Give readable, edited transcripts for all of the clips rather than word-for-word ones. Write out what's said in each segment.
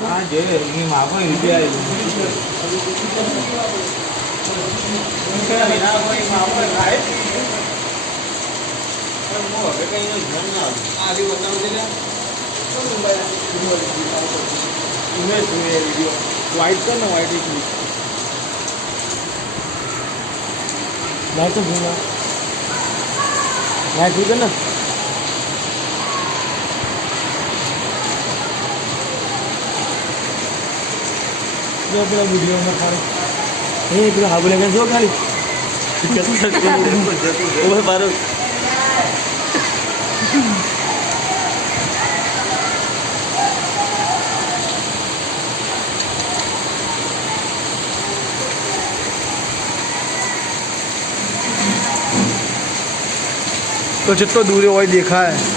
हाँ जे ये माको इंडिया है क्या लेना कोई माको खाए पर वो अबे कहीं ना ध्यान ना आगे बताओ जरा इमेज में वीडियो वाइट का ना वाइट ही मैं तो भूला मैं ठीक है ना ये अपना वीडियो में खाली ये एक हाँ बोले कैसे हो खाली वो बारो तो जितना दूर है वही देखा है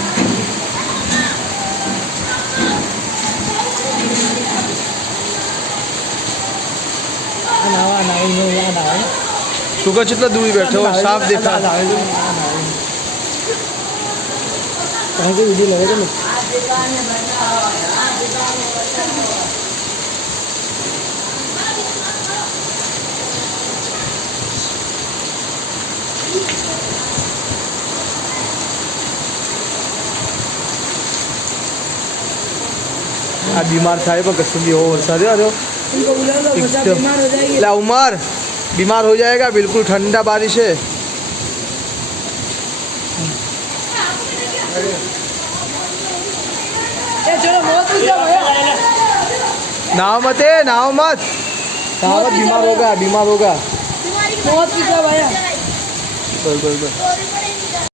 सुगा जितना दूर बैठे हो साफ देखा कहीं के वीडियो लगेगा ना आ बीमार था पर कसम हो वरसाद आ रहे हो उमर बीमार हो जाएगा बिल्कुल ठंडा बारिश है नाव मत बीमार होगा बोल